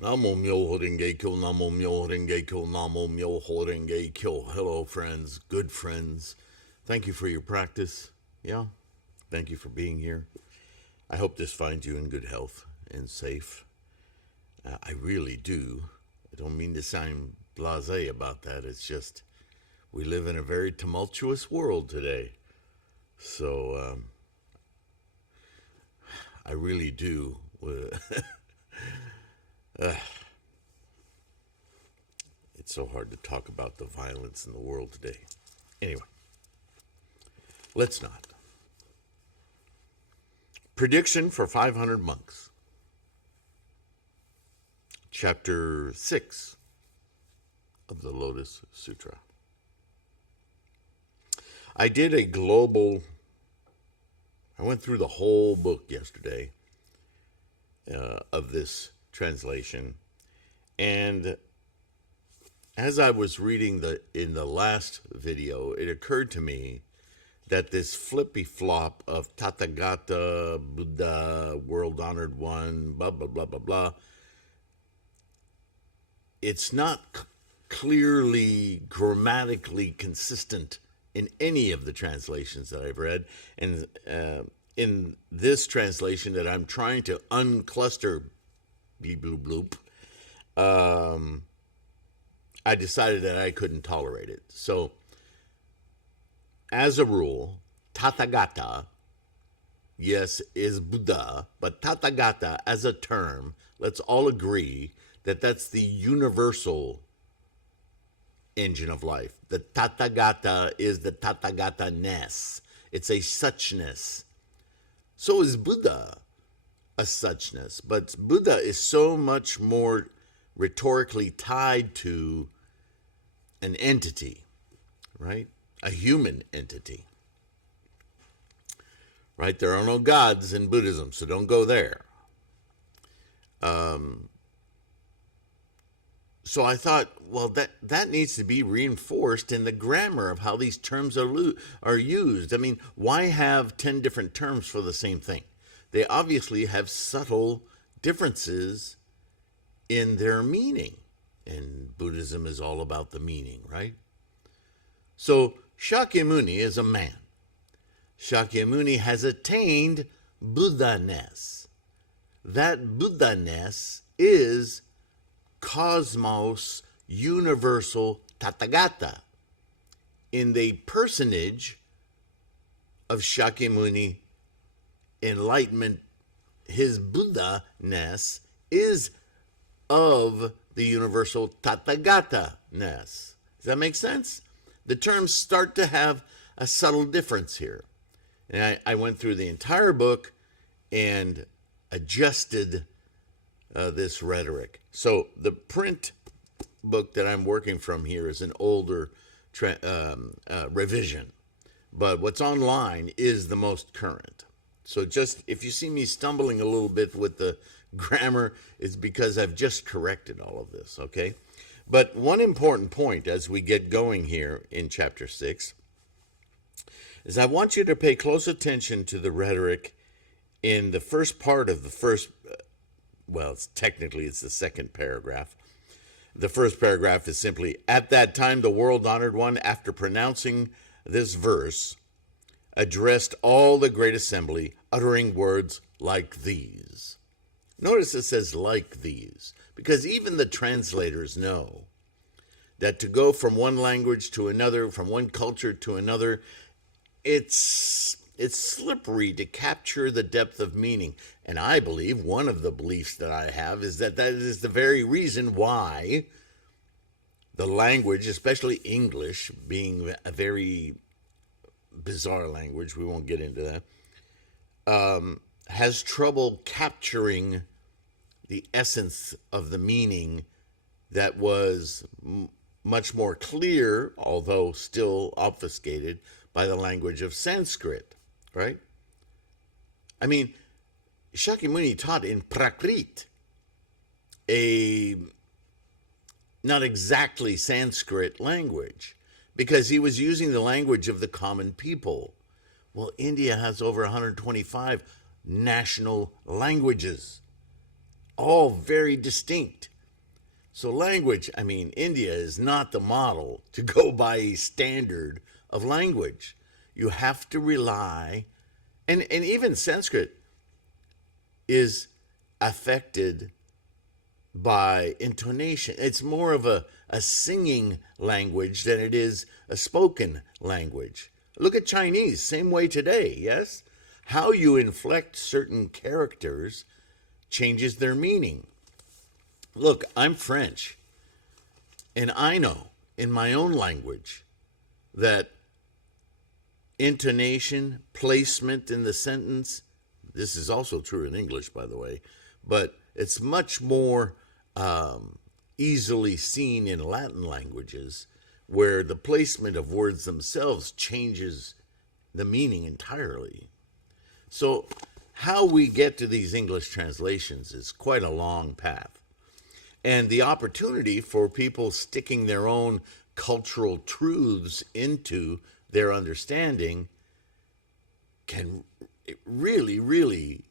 Namo myoho renge kyo, namo myoho renge kyo, namo myoho renge kyo. Hello, friends, good friends. Thank you for your practice. Yeah, thank you for being here. I hope this finds you in good health and safe. I really do. I don't mean to sound blasé about that. It's just we live in a very tumultuous world today. So I really do. It's so hard to talk about the violence in the world today. Anyway, let's not. Prediction for 500 monks. Chapter 6 of the Lotus Sutra. I went through the whole book yesterday of this translation, and as I was reading in the last video, it occurred to me that this flippy flop of Tathagata, Buddha, world honored one, blah blah blah blah blah, it's not clearly grammatically consistent in any of the translations that I've read. And in this translation that I'm trying to uncluster, bleep bloop bloop, I decided that I couldn't tolerate it. So, as a rule, Tathagata, yes, is Buddha, but Tathagata as a term, let's all agree that that's the universal engine of life. The Tathagata is the Tathagata-ness. It's a suchness. So is Buddha a suchness, but Buddha is so much more rhetorically tied to an entity, right? A human entity, right? There are no gods in Buddhism, so don't go there. So I thought, well, that needs to be reinforced in the grammar of how these terms are used. I mean, why have 10 different terms for the same thing? They obviously have subtle differences in their meaning. And Buddhism is all about the meaning, right? So Shakyamuni is a man. Shakyamuni has attained Buddha-ness. That Buddha-ness is cosmos universal Tathagata. In the personage of Shakyamuni enlightenment, his Buddha-ness is of the universal Tathagata-ness. Does that make sense? The terms start to have a subtle difference here. And I went through the entire book and adjusted this rhetoric. So the print book that I'm working from here is an older revision, but what's online is the most current. So just if you see me stumbling a little bit with the grammar, it's because I've just corrected all of this, okay? But one important point as we get going here in chapter 6 is I want you to pay close attention to the rhetoric in the first part of the first, well, it's the second paragraph. The first paragraph is simply, at that time the world-honored one, after pronouncing this verse, addressed all the great assembly, uttering words like these. Notice it says like these, because even the translators know that to go from one language to another, from one culture to another, it's slippery to capture the depth of meaning. And I believe one of the beliefs that I have is that is the very reason why the language, especially English, being a very bizarre language, we won't get into that, has trouble capturing the essence of the meaning that was much more clear, although still obfuscated, by the language of Sanskrit, right? I mean, Shakyamuni taught in Prakrit, a not exactly Sanskrit language, because he was using the language of the common people. Well, India has over 125 national languages. all very distinct. So language, I mean, India is not the model to go by a standard of language. You have to rely, and even Sanskrit is affected by intonation. It's more of a singing language than it is a spoken language. Look at Chinese, same way today, yes? How you inflect certain characters changes their meaning. Look, I'm French, and I know in my own language that intonation, placement in the sentence, this is also true in English, by the way, but it's much more easily seen in Latin languages, where the placement of words themselves changes the meaning entirely. So how we get to these English translations is quite a long path. And the opportunity for people sticking their own cultural truths into their understanding can really, really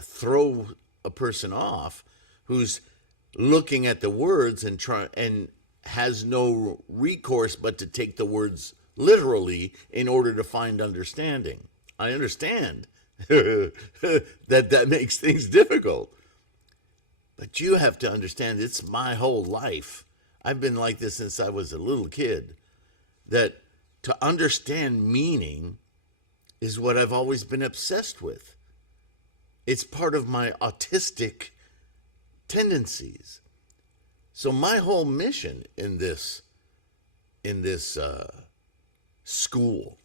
throw a person off who's looking at the words and has no recourse but to take the words literally in order to find understanding. I understand that makes things difficult. But you have to understand, it's my whole life. I've been like this since I was a little kid. That to understand meaning is what I've always been obsessed with. It's part of my autistic tendencies. So my whole mission in this school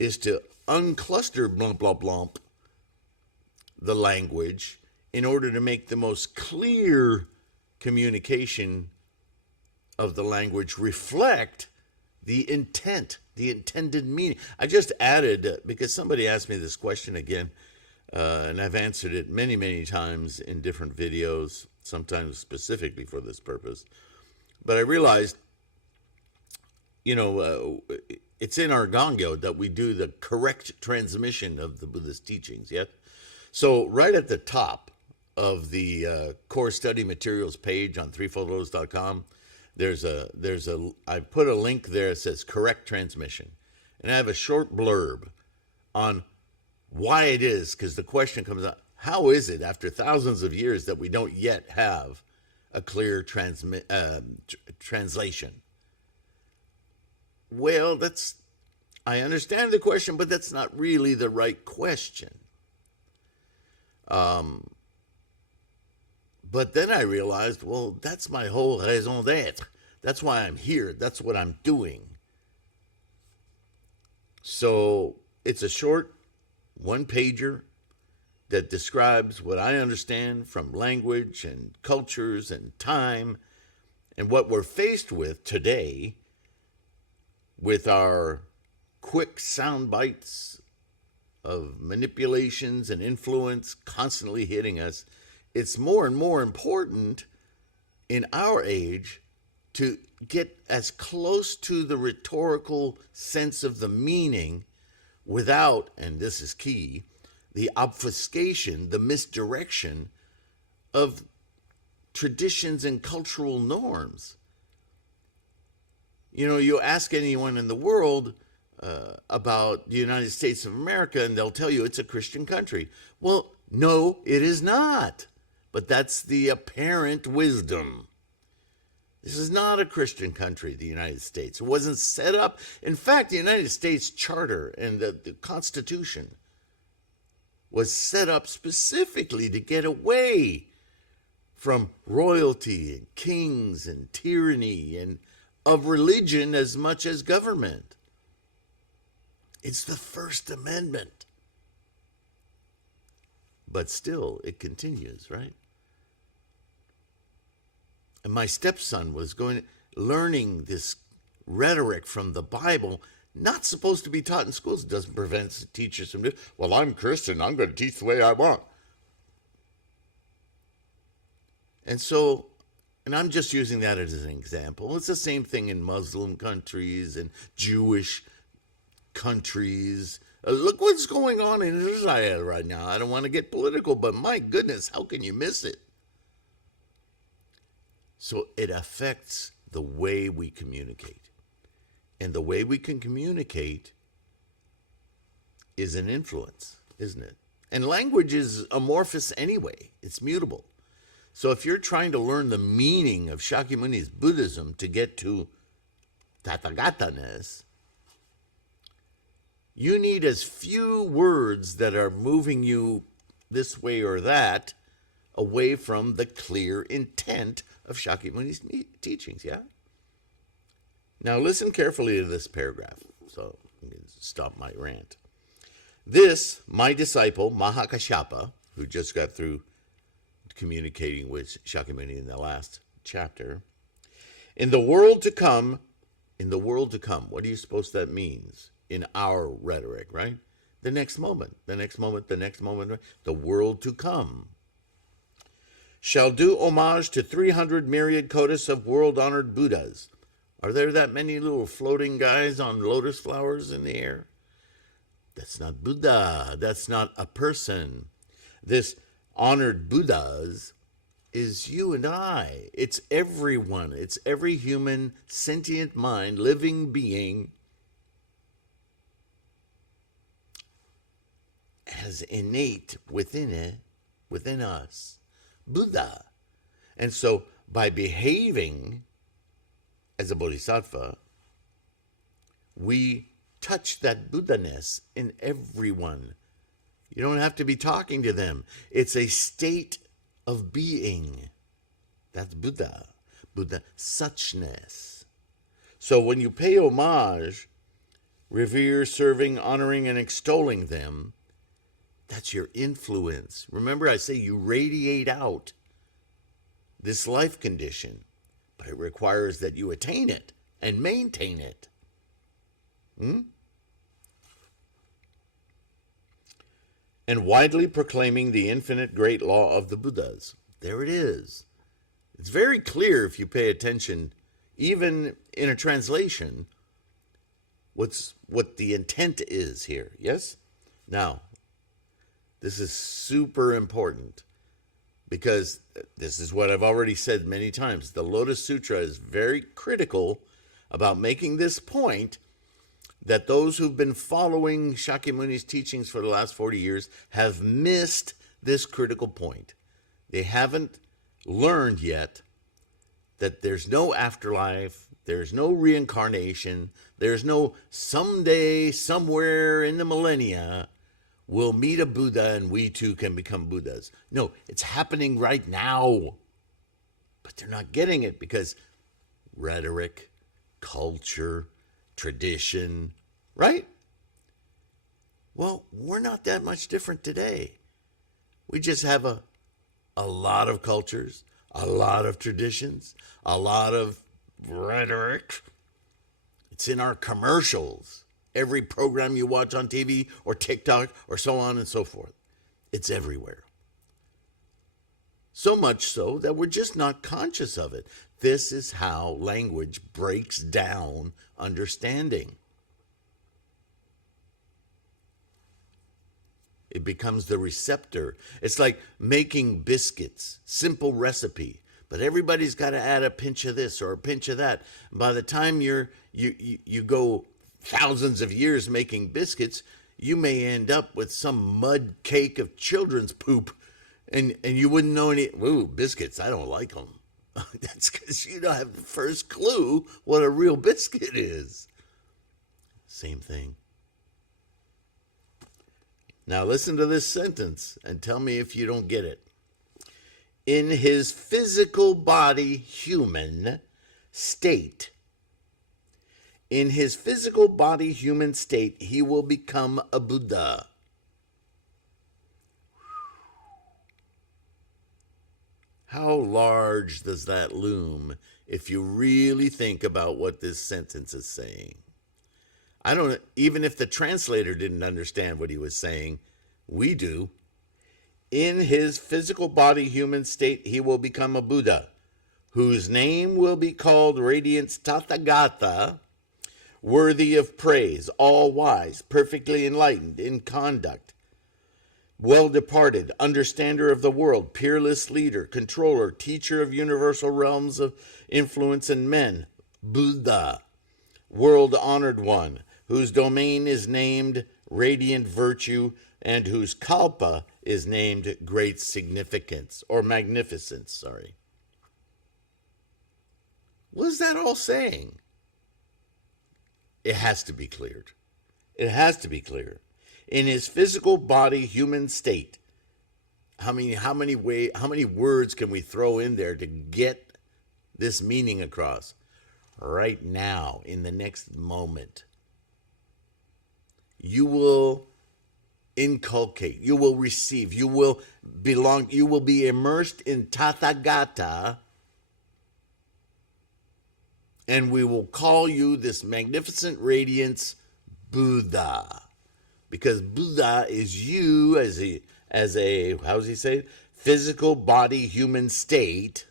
is to uncluster blump, blump, blump the language in order to make the most clear communication of the language reflect the intent, the intended meaning. I just added, because somebody asked me this question again, and I've answered it many, many times in different videos, sometimes specifically for this purpose. But I realized, it's in our Gangyo that we do the correct transmission of the Buddhist teachings, yes? So right at the top of the core study materials page on threefoldlotus.com, I put a link there that says correct transmission. And I have a short blurb on why it is, because the question comes up, how is it after thousands of years that we don't yet have a clear translation? Well, I understand the question, but that's not really the right question. But then I realized, well, that's my whole raison d'être. That's why I'm here. That's what I'm doing. So it's a short one-pager that describes what I understand from language and cultures and time and what we're faced with today with our quick sound bites of manipulations and influence constantly hitting us. It's more and more important in our age to get as close to the rhetorical sense of the meaning without, and this is key, the obfuscation, the misdirection of traditions and cultural norms. You ask anyone in the world about the United States of America, and they'll tell you it's a Christian country. Well, no, it is not. But that's the apparent wisdom. This is not a Christian country, the United States. It wasn't set up. In fact, the United States Charter and the Constitution was set up specifically to get away from royalty and kings and tyranny and of religion as much as government. It's the First Amendment. But still, it continues, right? And my stepson was learning this rhetoric from the Bible, not supposed to be taught in schools. It doesn't prevent teachers from doing, well, I'm Christian, I'm going to teach the way I want. And I'm just using that as an example. It's the same thing in Muslim countries and Jewish countries, Look what's going on in Israel right now. I don't want to get political, but my goodness, how can you miss it? So it affects the way we communicate. And the way we can communicate is an influence, isn't it? And language is amorphous anyway. It's mutable. So if you're trying to learn the meaning of Shakyamuni's Buddhism to get to Tathagata-ness, you need as few words that are moving you this way or that away from the clear intent of Shakyamuni's teachings, yeah? Now listen carefully to this paragraph, so I can stop my rant. This, my disciple, Mahakashyapa, who just got through communicating with Shakyamuni in the last chapter, in the world to come, what do you suppose that means in our rhetoric, right? The next moment, right? The world to come shall do homage to 300 myriad kotis of world-honored Buddhas. Are there that many little floating guys on lotus flowers in the air? That's not Buddha. That's not a person. This honored Buddhas is you and I. It's everyone. It's every human, sentient mind, living being has innate within us, Buddha. And so by behaving as a bodhisattva, we touch that Buddha-ness in everyone. You don't have to be talking to them. It's a state of being. That's Buddha. Buddha suchness. So when you pay homage, revere, serving, honoring, and extolling them, that's your influence. Remember, I say you radiate out this life condition, but it requires that you attain it and maintain it. And widely proclaiming the infinite great law of the Buddhas. There it is. It's very clear if you pay attention, even in a translation, what the intent is here. Yes? Now, this is super important because this is what I've already said many times. The Lotus Sutra is very critical about making this point that those who've been following Shakyamuni's teachings for the last 40 years have missed this critical point. They haven't learned yet that there's no afterlife, there's no reincarnation, there's no someday, somewhere in the millennia, we'll meet a Buddha and we too can become Buddhas. No, it's happening right now. But they're not getting it because rhetoric, culture, tradition, right? Well, we're not that much different today. We just have a lot of cultures, a lot of traditions, a lot of rhetoric. It's in our commercials. Every program you watch on TV or TikTok or so on and so forth. It's everywhere. So much so that we're just not conscious of it. This is how language breaks down understanding. It becomes the receptor. It's like making biscuits, simple recipe, but everybody's got to add a pinch of this or a pinch of that. By the time you go thousands of years making biscuits, you may end up with some mud cake of children's poop, and you wouldn't know any. Ooh, biscuits! I don't like them. That's because you don't have the first clue what a real biscuit is. Same thing. Now listen to this sentence and tell me if you don't get it. In his physical body, human state, in his physical body, human state, he will become a Buddha. How large does that loom if you really think about what this sentence is saying? Even if the translator didn't understand what he was saying, we do. In his physical body, human state, he will become a Buddha, whose name will be called Radiance Tathagata, worthy of praise, all wise, perfectly enlightened in conduct, well departed, understander of the world, peerless leader, controller, teacher of universal realms of influence and men, Buddha, world honored one, whose domain is named radiant virtue and whose kalpa is named great significance or magnificence, sorry. What is that all saying? It has to be cleared. It has to be clear. In his physical body, human state, how many words can we throw in there to get this meaning across? Right now, in the next moment, you will inculcate, you will receive, you will belong, you will be immersed in Tathagata, and we will call you this magnificent radiance Buddha. Because Buddha is you as a how does he say it? Physical body, human state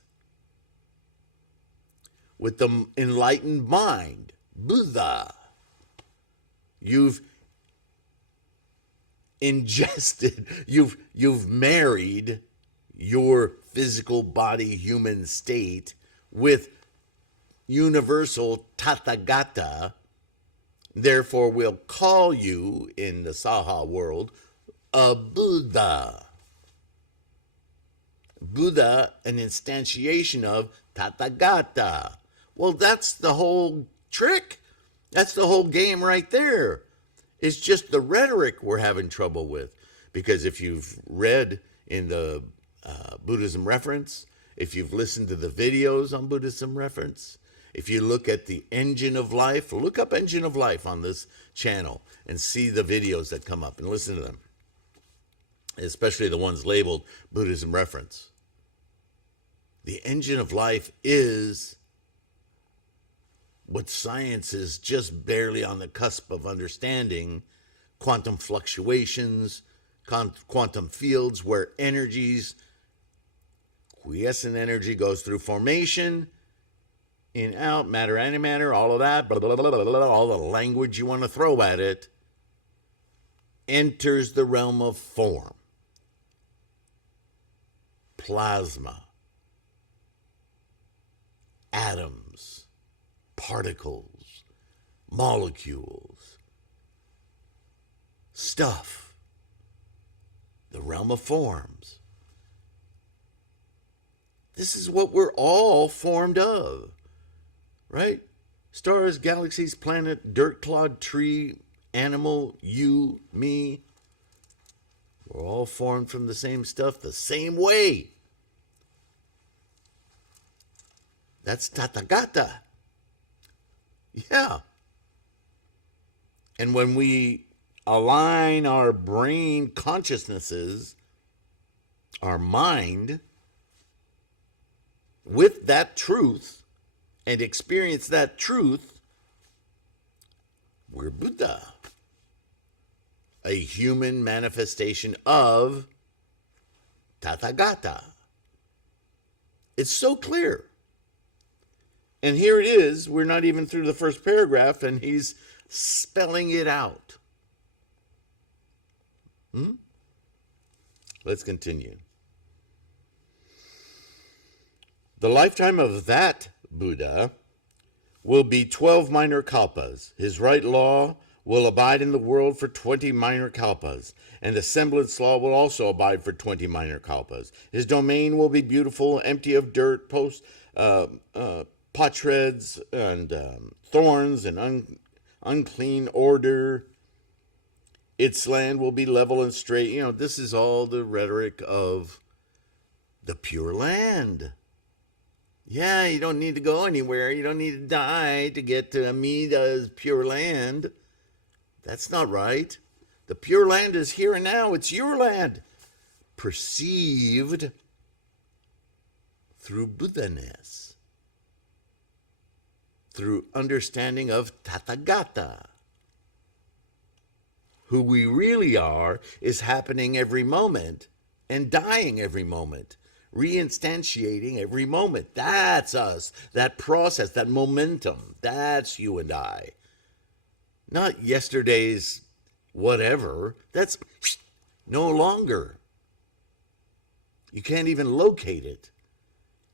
with the enlightened mind. Buddha. You've ingested, you've married your physical body, human state with universal Tathagata. Therefore, we'll call you in the Saha world a Buddha. Buddha, an instantiation of Tathagata. Well, that's the whole trick. That's the whole game right there. It's just the rhetoric we're having trouble with. Because if you've read in the Buddhism reference, if you've listened to the videos on Buddhism reference, if you look at the Engine of Life, look up Engine of Life on this channel and see the videos that come up and listen to them, especially the ones labeled Buddhism reference. The Engine of Life is what science is just barely on the cusp of understanding: quantum fluctuations, quantum fields where energies, quiescent energy goes through formation, in, out, matter, antimatter, all of that, blah, blah, blah, blah, blah, all the language you want to throw at it, enters the realm of form. Plasma, atoms, particles, molecules, stuff, the realm of forms. This is what we're all formed of. Right? Stars, galaxies, planet, dirt clod, tree, animal, you, me. We're all formed from the same stuff the same way. That's Tathagata. Yeah. And when we align our brain consciousnesses, our mind, with that truth, and experience that truth, we're Buddha. A human manifestation of Tathagata. It's so clear. And here it is. We're not even through the first paragraph, and he's spelling it out. Let's continue. The lifetime of that Buddha will be 12 minor kalpas. His right law will abide in the world for 20 minor kalpas, and the semblance law will also abide for 20 minor kalpas. His domain will be beautiful, empty of dirt, potsherds, and thorns, and unclean order. Its land will be level and straight. You know, this is all the rhetoric of the Pure Land. Yeah, you don't need to go anywhere. You don't need to die to get to Amida's Pure Land. That's not right. The Pure Land is here and now. It's your land. Perceived through Buddha-ness. Through understanding of Tathagata. Who we really are is happening every moment and dying every moment. Reinstantiating every moment. That's us. That process, that momentum. That's you and I. not yesterday's whatever. That's no longer. You can't even locate it.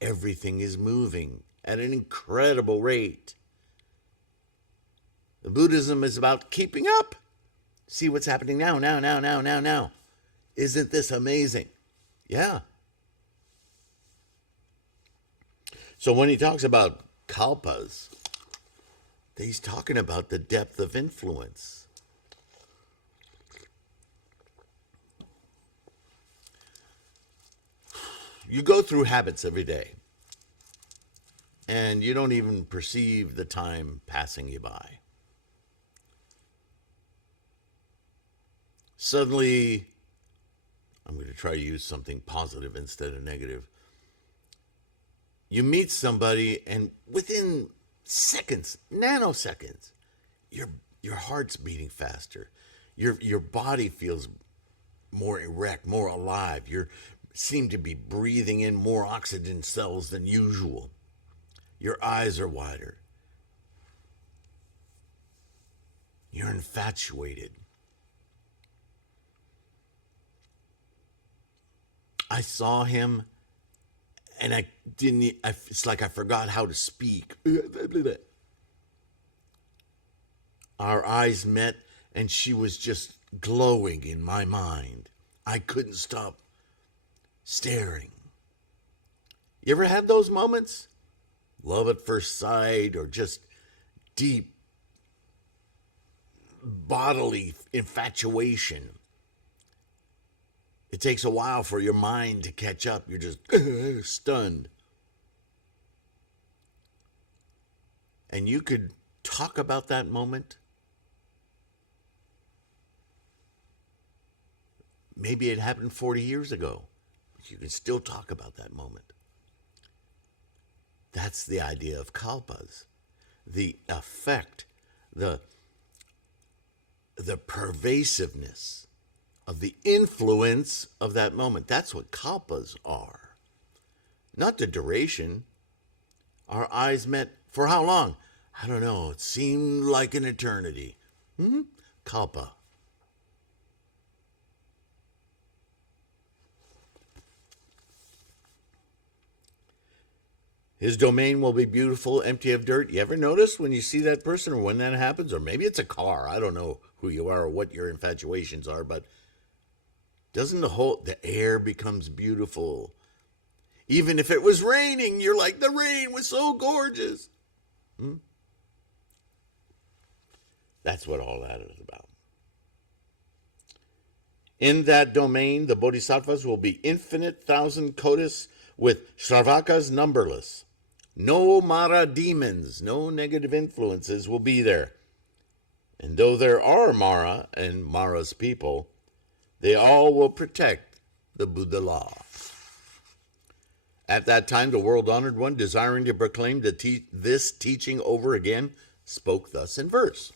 Everything is moving at an incredible rate. The Buddhism is about keeping up. See what's happening now. Isn't this amazing? Yeah. So when he talks about kalpas, he's talking about the depth of influence. You go through habits every day, and you don't even perceive the time passing you by. Suddenly, I'm going to try to use something positive instead of negative. You meet somebody, and within seconds, nanoseconds, your heart's beating faster. Your body feels more erect, more alive. You seem to be breathing in more oxygen cells than usual. Your eyes are wider. You're infatuated. I saw him, and it's like I forgot how to speak. Our eyes met, and she was just glowing in my mind. I couldn't stop staring. You ever had those moments? Love at first sight, or just deep bodily infatuation. It takes a while for your mind to catch up. You're just stunned. And you could talk about that moment. Maybe it happened 40 years ago, but you can still talk about that moment. That's the idea of kalpas. The effect, the pervasiveness of the influence of that moment. That's what kalpas are. Not the duration. Our eyes met for how long? I don't know. It seemed like an eternity. Kalpa. His domain will be beautiful, empty of dirt. You ever notice when you see that person, or when that happens? Or maybe it's a car. I don't know who you are or what your infatuations are, but doesn't the air becomes beautiful? Even if it was raining, you're like, the rain was so gorgeous. That's what all that is about. In that domain, the bodhisattvas will be infinite thousand kotis with shravakas numberless. No Mara demons, no negative influences will be there. And though there are Mara and Mara's people, they all will protect the Buddha law. At that time, the world-honored one, desiring to proclaim this teaching over again, spoke thus in verse.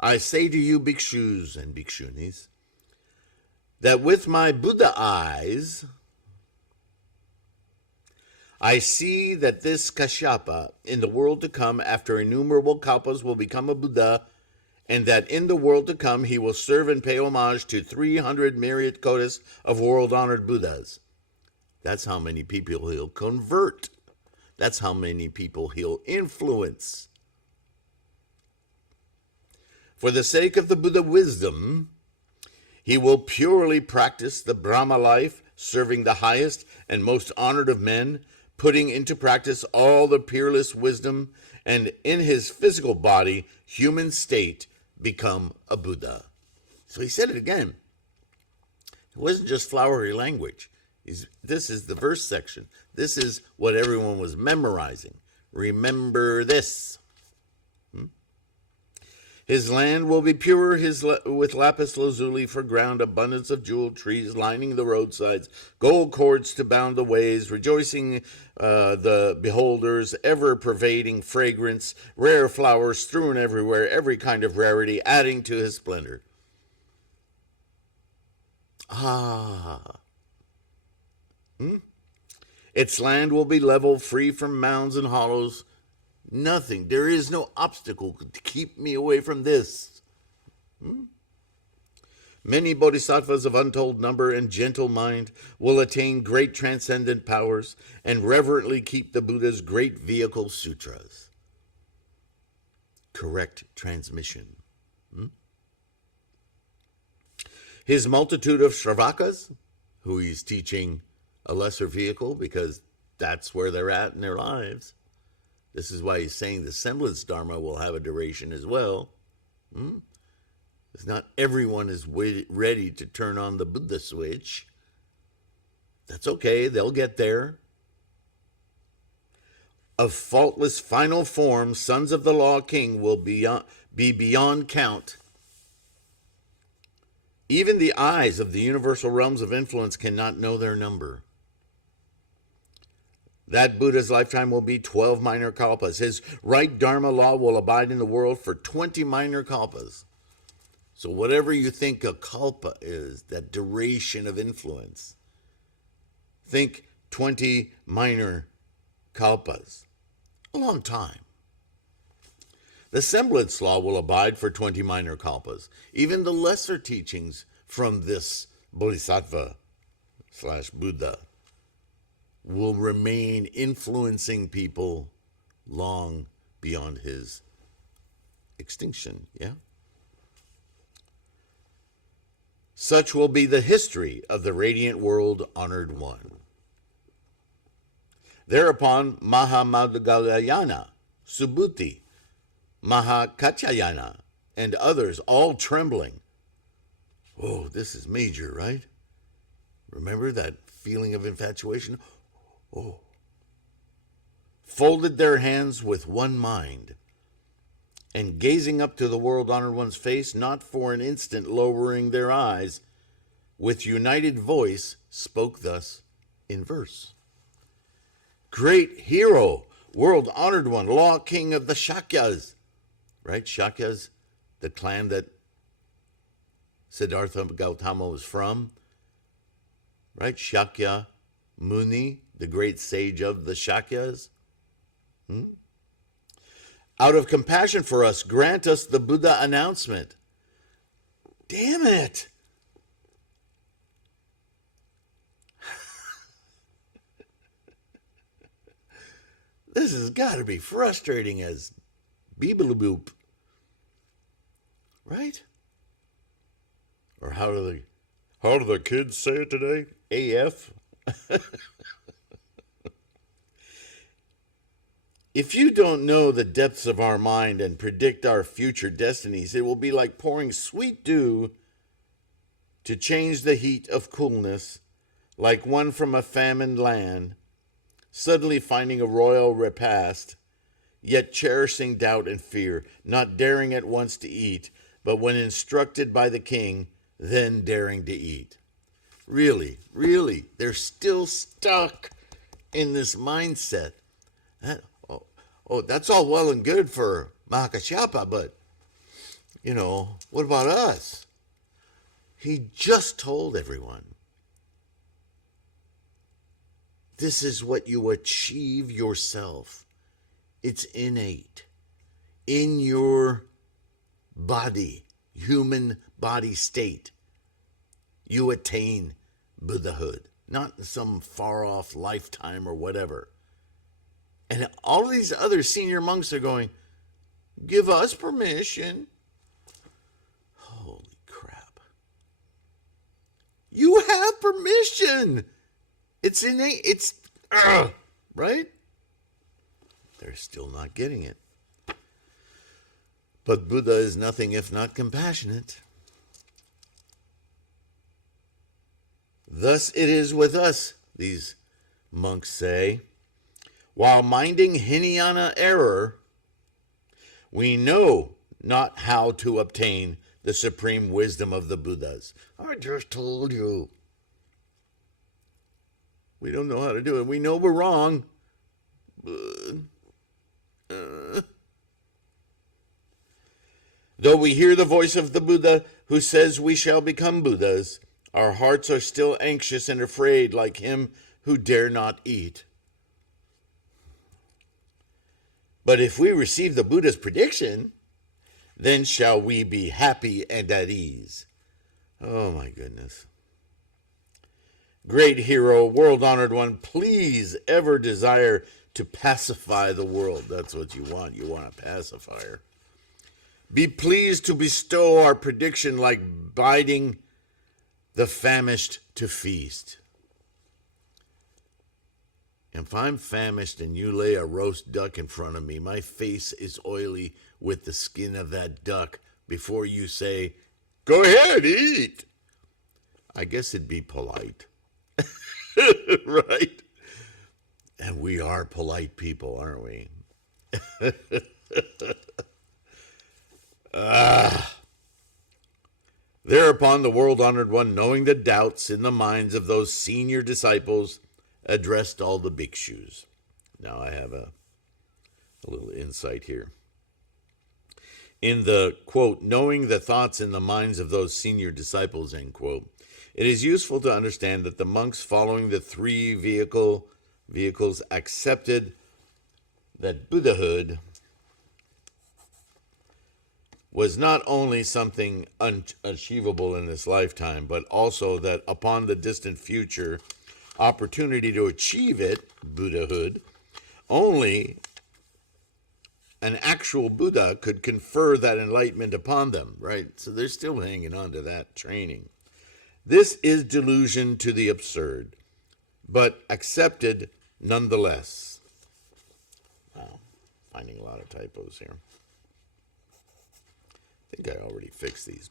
I say to you, bhikshus and bhikshunis, that with my Buddha eyes, I see that this Kashyapa in the world to come, after innumerable kalpas, will become a Buddha, and that in the world to come he will serve and pay homage to 300 myriad kotis of world-honored Buddhas. That's how many people he'll convert. That's how many people he'll influence. For the sake of the Buddha wisdom, he will purely practice the Brahma life, serving the highest and most honored of men, putting into practice all the peerless wisdom, and in his physical body, human state, become a Buddha. So he said it again. It wasn't just flowery language. This is the verse section. This is what everyone was memorizing. Remember this. His land will be pure with lapis lazuli for ground, abundance of jeweled trees lining the roadsides, gold cords to bound the ways, rejoicing the beholders, ever-pervading fragrance, rare flowers strewn everywhere, every kind of rarity adding to his splendor. Its land will be level, free from mounds and hollows, Nothing. There is no obstacle to keep me away from this. Many bodhisattvas of untold number and gentle mind will attain great transcendent powers and reverently keep the Buddha's great vehicle sutras. Correct transmission. His multitude of Shravakas, who he's teaching a lesser vehicle because that's where they're at in their lives. This is why he's saying the semblance Dharma will have a duration as well. Because not everyone is ready to turn on the Buddha switch. That's okay, they'll get there. Of faultless final form, sons of the Law King will be beyond count. Even the eyes of the universal realms of influence cannot know their number. That Buddha's lifetime will be 12 minor kalpas. His right Dharma law will abide in the world for 20 minor kalpas. So whatever you think a kalpa is, that duration of influence, think 20 minor kalpas. A long time. The semblance law will abide for 20 minor kalpas. Even the lesser teachings from this bodhisattva / Buddha will remain influencing people long beyond his extinction, yeah? Such will be the history of the radiant world honored one. Thereupon Mahamadgalayana, Subhuti, Mahakachayana, and others, all trembling. Oh, this is major, right? Remember that feeling of infatuation? Oh. Folded their hands with one mind, and gazing up to the world-honored one's face, not for an instant lowering their eyes, with united voice spoke thus in verse. Great hero, world-honored one, law king of the Shakyas. Right? Shakyas, the clan that Siddhartha Gautama was from. Right? Shakyamuni, the great sage of the Shakyas. Out of compassion for us, grant us the Buddha announcement. Damn it! This has got to be frustrating as beebaloo-boop. Right? Or how do the kids say it today? AF? If you don't know the depths of our mind and predict our future destinies, it will be like pouring sweet dew to change the heat of coolness, like one from a famine land, suddenly finding a royal repast, yet cherishing doubt and fear, not daring at once to eat, but when instructed by the king, then daring to eat. Really, they're still stuck in this mindset. That's all well and good for Mahakashyapa, but, what about us? He just told everyone, this is what you achieve yourself. It's innate. In your body, human body state, you attain Buddhahood, not in some far-off lifetime or whatever. And all of these other senior monks are going, give us permission. Holy crap. You have permission. It's innate. It's, right? They're still not getting it. But Buddha is nothing if not compassionate. Thus it is with us, these monks say. While minding Hinayana error, we know not how to obtain the supreme wisdom of the Buddhas. I just told you. We don't know how to do it. We know we're wrong. Though we hear the voice of the Buddha who says we shall become Buddhas, our hearts are still anxious and afraid like him who dare not eat. But if we receive the Buddha's prediction, then shall we be happy and at ease. Oh my goodness. Great hero, world-honored one, please ever desire to pacify the world. That's what you want. You want a pacifier. Be pleased to bestow our prediction like bidding the famished to feast. If I'm famished and you lay a roast duck in front of me, my face is oily with the skin of that duck before you say, go ahead, eat. I guess it'd be polite. Right? And we are polite people, aren't we? Thereupon the world-honored one, knowing the doubts in the minds of those senior disciples, addressed all the bhikshus. Now I have a little insight here. In the, quote, knowing the thoughts in the minds of those senior disciples, end quote, it is useful to understand that the monks following the three vehicles accepted that Buddhahood was not only something unachievable in this lifetime, but also that upon the distant future opportunity to achieve it, Buddhahood, only an actual Buddha could confer that enlightenment upon them, right? So they're still hanging on to that training. This is delusion to the absurd, but accepted nonetheless. Wow, finding a lot of typos here. I think I already fixed these.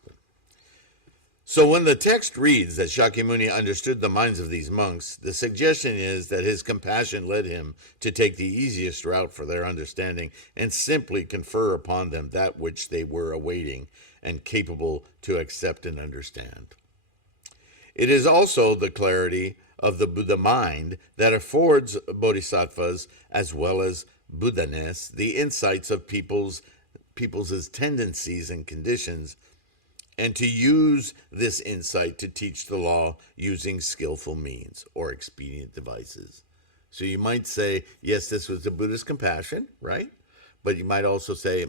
So when the text reads that Shakyamuni understood the minds of these monks, the suggestion is that his compassion led him to take the easiest route for their understanding and simply confer upon them that which they were awaiting and capable to accept and understand. It is also the clarity of the Buddha mind that affords bodhisattvas as well as Buddhaness the insights of people's tendencies and conditions, and to use this insight to teach the law using skillful means or expedient devices. So you might say, yes, this was the Buddha's compassion, right? But you might also say,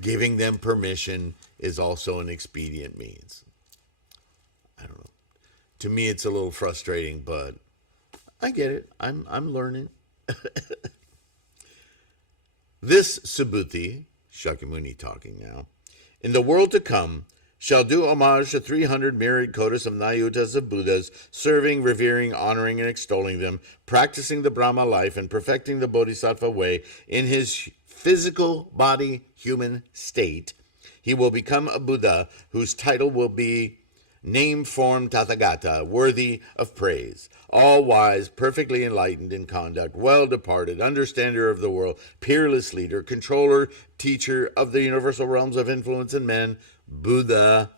giving them permission is also an expedient means. I don't know. To me, it's a little frustrating, but I get it. I'm learning. This Subhuti, Shakyamuni talking now, in the world to come, shall do homage to 300 myriad kotas of Nayutas of Buddhas, serving, revering, honoring, and extolling them, practicing the Brahma life, and perfecting the Bodhisattva way in his physical body, human state. He will become a Buddha whose title will be name form Tathagata, worthy of praise, all wise, perfectly enlightened in conduct, well departed, understander of the world, peerless leader, controller, teacher of the universal realms of influence in men, Buddha,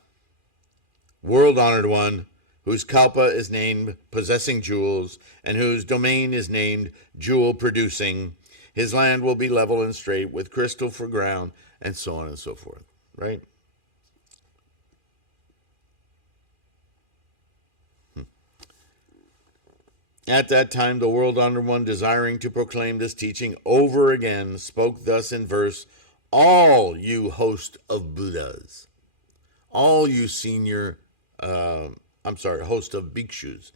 world-honored one, whose kalpa is named possessing jewels, and whose domain is named jewel-producing. His land will be level and straight, with crystal for ground, and so on and so forth, right? At that time, the world-honored one, desiring to proclaim this teaching over again, spoke thus in verse, all you host of Buddhas, all you senior, host of bhikshus,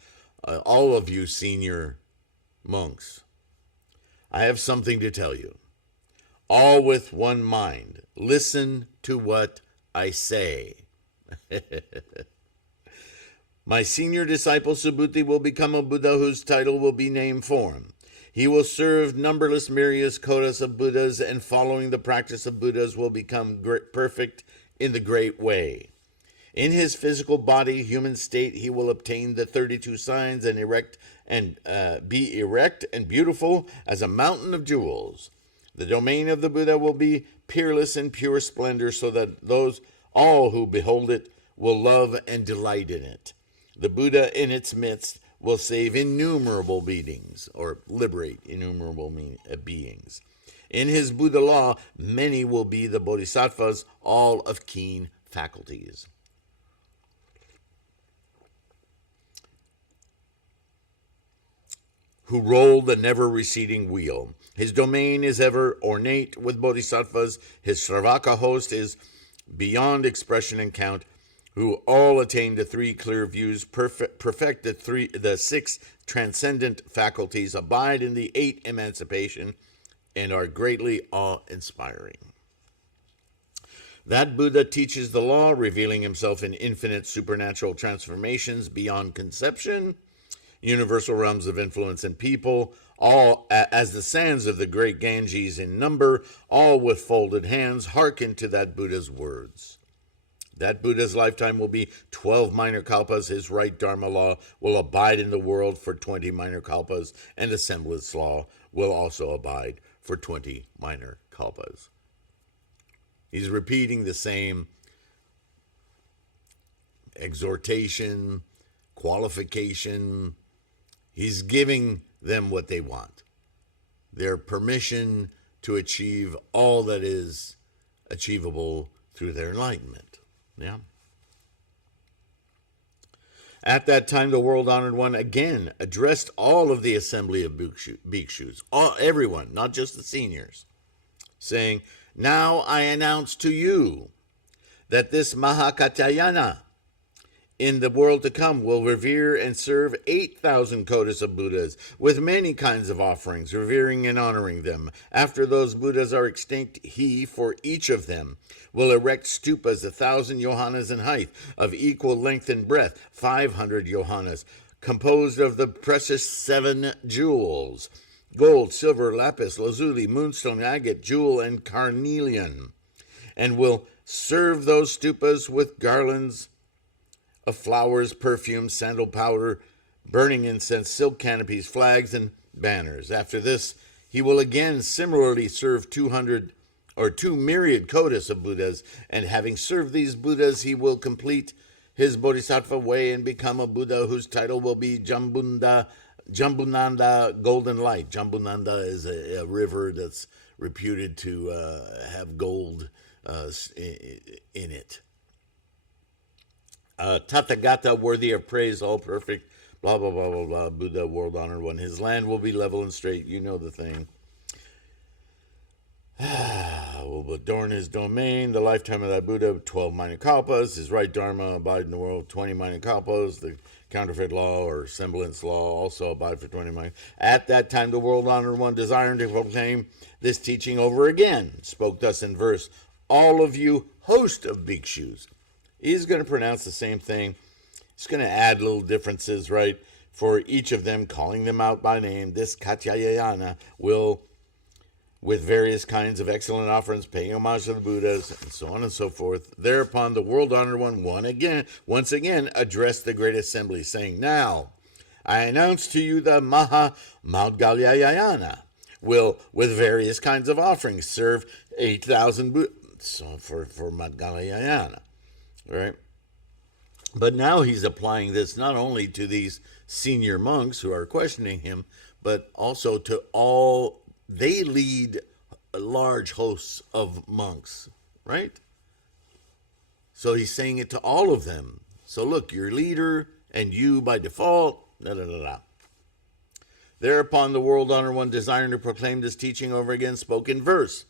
all of you senior monks, I have something to tell you. All with one mind, listen to what I say. My senior disciple Subhuti will become a Buddha whose title will be name form. He will serve numberless myriad kotas of Buddhas, and following the practice of Buddhas will become perfect in the great way. In his physical body, human state, he will obtain the 32 signs and be erect and beautiful as a mountain of jewels. The domain of the Buddha will be peerless in pure splendor, so that all who behold it will love and delight in it. The Buddha in its midst will save innumerable beings, or liberate innumerable beings. In his Buddha law, many will be the bodhisattvas, all of keen faculties. who roll the never-receding wheel. His domain is ever ornate with bodhisattvas. His Sravaka host is beyond expression and count, who all attain the three clear views, perfect the six transcendent faculties, abide in the eight emancipation, and are greatly awe-inspiring. That Buddha teaches the law, revealing himself in infinite supernatural transformations beyond conception, universal realms of influence and people, all as the sands of the great Ganges in number, all with folded hands. Hearken to that Buddha's words. That Buddha's lifetime will be 12 minor kalpas. His right Dharma law will abide in the world for 20 minor kalpas, and the semblance law will also abide for 20 minor kalpas. He's repeating the same exhortation, qualification. He's giving them what they want, their permission to achieve all that is achievable through their enlightenment. Yeah. At that time, the world-honored one again addressed all of the assembly of bhikshus, everyone, not just the seniors, saying, "Now I announce to you that this Mahakatyayana in the world to come will revere and serve 8,000 kotis of Buddhas with many kinds of offerings, revering and honoring them. After those Buddhas are extinct, he, for each of them, will erect stupas 1,000 yohanas in height, of equal length and breadth, 500 yohanas, composed of the precious 7 jewels, gold, silver, lapis, lazuli, moonstone, agate, jewel, and carnelian, and will serve those stupas with garlands of flowers, perfumes, sandal powder, burning incense, silk canopies, flags, and banners. After this, he will again similarly serve 2 myriad kotis of Buddhas, and having served these Buddhas, he will complete his bodhisattva way and become a Buddha whose title will be Jambunanda, golden light. Jambunanda is a river that's reputed to have gold in it. Tathagata, worthy of praise, all perfect, blah, blah, blah, blah, blah, Buddha, world-honored one. His land will be level and straight. You know the thing. Will adorn his domain. The lifetime of that Buddha, 12 minor kalpas. His right Dharma abide in the world, 20 minor kalpas. The counterfeit law or semblance law also abide for 20 minor. At that time, the world-honored one, desiring to proclaim this teaching over again, spoke thus in verse, "All of you host of bhikshus." He's going to pronounce the same thing. He's going to add little differences, right? For each of them, calling them out by name. This Katyayana will, with various kinds of excellent offerings, paying homage to the Buddhas, and so on and so forth. Thereupon the world-honored one once again addressed the great assembly, saying, "Now, I announce to you the Maha Maudgalyayana will, with various kinds of offerings, serve 8,000 Buddhas." So for Maudgalyayana. Right? But now he's applying this not only to these senior monks who are questioning him, but also to all. They lead large hosts of monks, right? So he's saying it to all of them. So look, your leader and you by default, da da da da. Thereupon the world-honored one, desiring to proclaim this teaching over again, spoke in verse.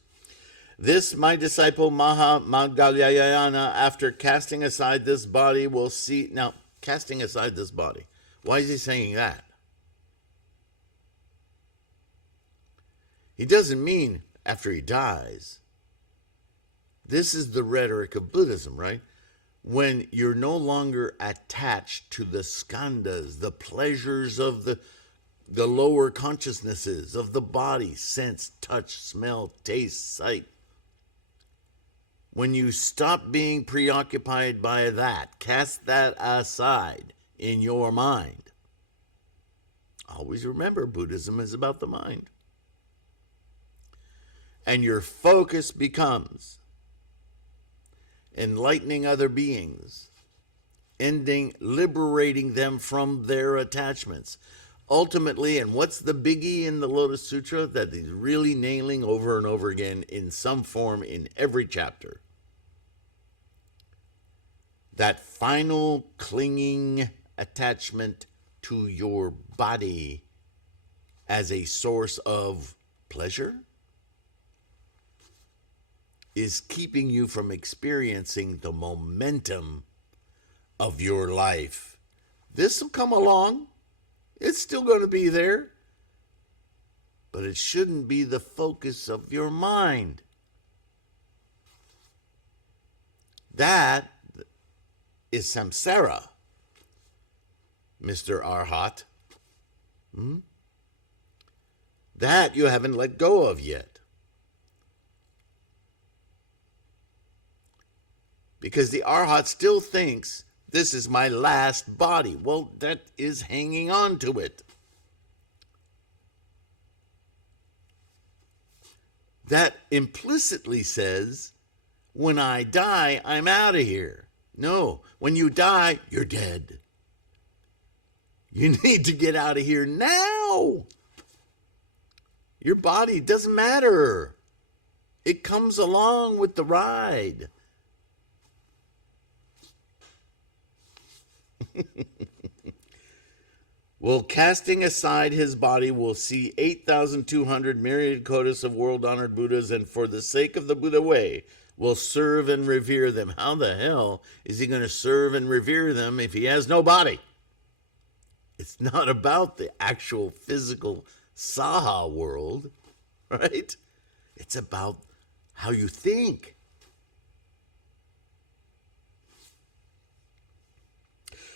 This, my disciple Maha Maudgalyayana, after casting aside this body, will see. Now, casting aside this body. Why is he saying that? He doesn't mean after he dies. This is the rhetoric of Buddhism, right? When you're no longer attached to the skandhas, the pleasures of the lower consciousnesses of the body, sense, touch, smell, taste, sight. When you stop being preoccupied by that, cast that aside in your mind. Always remember, Buddhism is about the mind. And your focus becomes enlightening other beings, liberating them from their attachments. Ultimately, and what's the biggie in the Lotus Sutra that he's really nailing over and over again in some form in every chapter? That final clinging attachment to your body as a source of pleasure is keeping you from experiencing the momentum of your life. This will come along. It's still going to be there. But it shouldn't be the focus of your mind. That is samsara, Mr. Arhat. That you haven't let go of yet. Because the Arhat still thinks, this is my last body. Well, that is hanging on to it. That implicitly says, when I die, I'm out of here. No, when you die, you're dead. You need to get out of here now. Your body doesn't matter. It comes along with the ride. Well, casting aside his body, will see 8,200 myriad kotis of world-honored Buddhas, and for the sake of the Buddha way, will serve and revere them. How the hell is he going to serve and revere them if he has no body? It's not about the actual physical saha world, right? It's about how you think.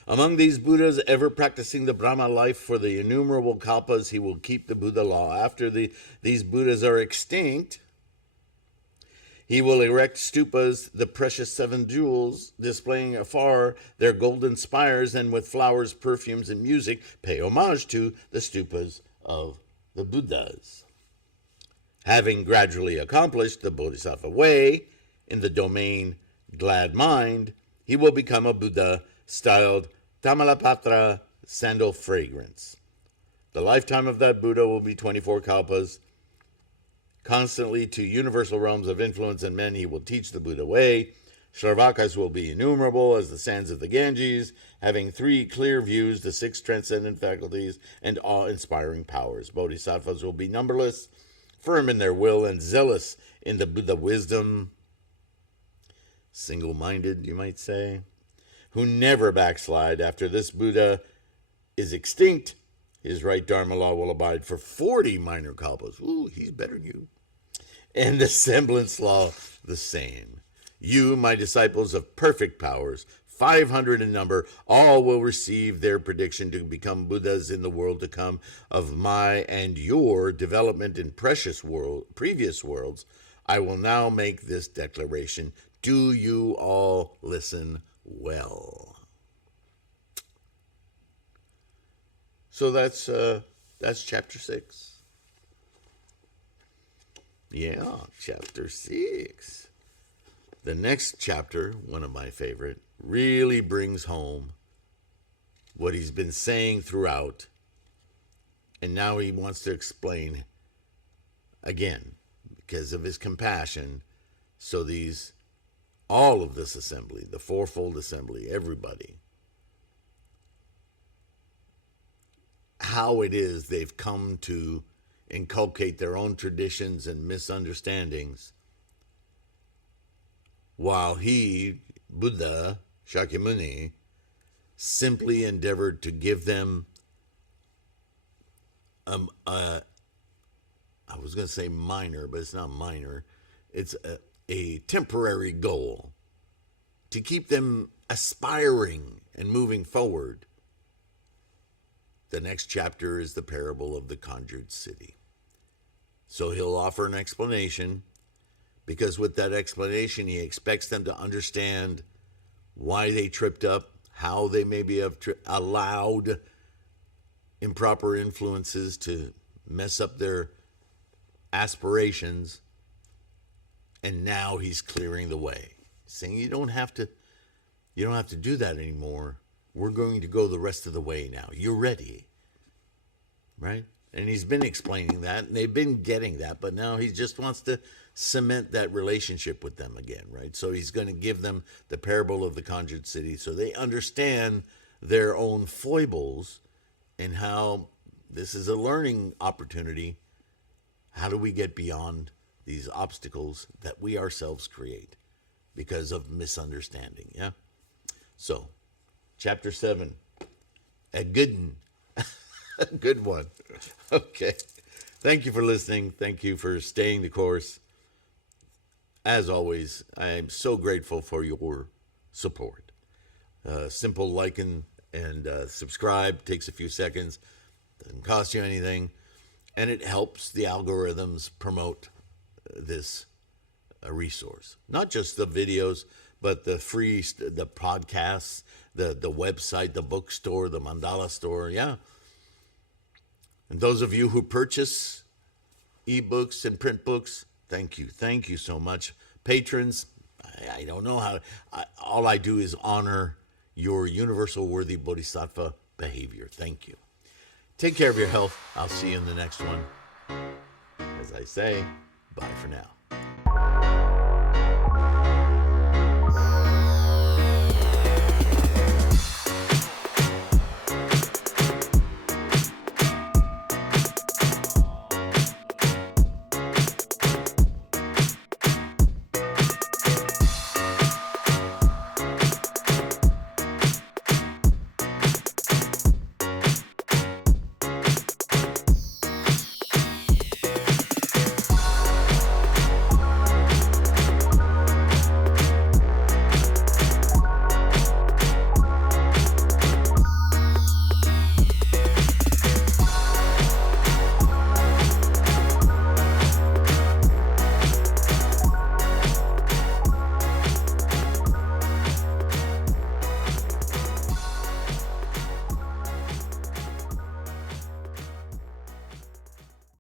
Among these Buddhas ever practicing the Brahma life for the innumerable kalpas, he will keep the Buddha law. After these Buddhas are extinct, he will erect stupas, the precious 7 jewels, displaying afar their golden spires, and with flowers, perfumes, and music, pay homage to the stupas of the Buddhas. Having gradually accomplished the Bodhisattva way in the domain glad mind, he will become a Buddha styled Tamalapatra, sandal fragrance. The lifetime of that Buddha will be 24 kalpas. Constantly to universal realms of influence and men, he will teach the Buddha way. Shravakas will be innumerable as the sands of the Ganges, having 3 clear views, the 6 transcendent faculties, and awe-inspiring powers. Bodhisattvas will be numberless, firm in their will, and zealous in the Buddha wisdom. Single-minded, you might say, who never backslide. After this Buddha is extinct, his right Dharma law will abide for 40 minor kalpas. Ooh, he's better than you. And the semblance law the same. You, my disciples of perfect powers, 500 in number, all will receive their prediction to become Buddhas in the world to come. Of my and your development in previous worlds, I will now make this declaration. Do you all listen well? So that's chapter 6. Yeah, chapter 6. The next chapter, one of my favorite, really brings home what he's been saying throughout, and now he wants to explain again because of his compassion. So all of this assembly, the fourfold assembly, everybody, how it is they've come to inculcate their own traditions and misunderstandings, while he, Buddha, Shakyamuni, simply endeavored to give them I was going to say minor, but it's not minor. It's a temporary goal to keep them aspiring and moving forward. The next chapter is the parable of the conjured city. So he'll offer an explanation, because with that explanation, he expects them to understand why they tripped up, how they maybe have allowed improper influences to mess up their aspirations. And now he's clearing the way, saying you don't have to do that anymore. We're going to go the rest of the way now. You're ready. Right? And he's been explaining that, and they've been getting that, but now he just wants to cement that relationship with them again, right? So he's going to give them the parable of the conjured city so they understand their own foibles and how This is a learning opportunity. How do we get beyond these obstacles that we ourselves create because of misunderstanding? Yeah. So, chapter 7, a good one. A good one. Okay. Thank you for listening. Thank you for staying the course. As always, I am so grateful for your support. Simple like and subscribe. Takes a few seconds. Doesn't cost you anything. And it helps the algorithms promote this resource. Not just the videos, but the free, the podcasts, the website, the bookstore, the mandala store. Yeah. And those of you who purchase ebooks and print books, thank you. Thank you so much. Patrons, I don't know how. All I do is honor your universal worthy bodhisattva behavior. Thank you. Take care of your health. I'll see you in the next one. As I say, bye for now.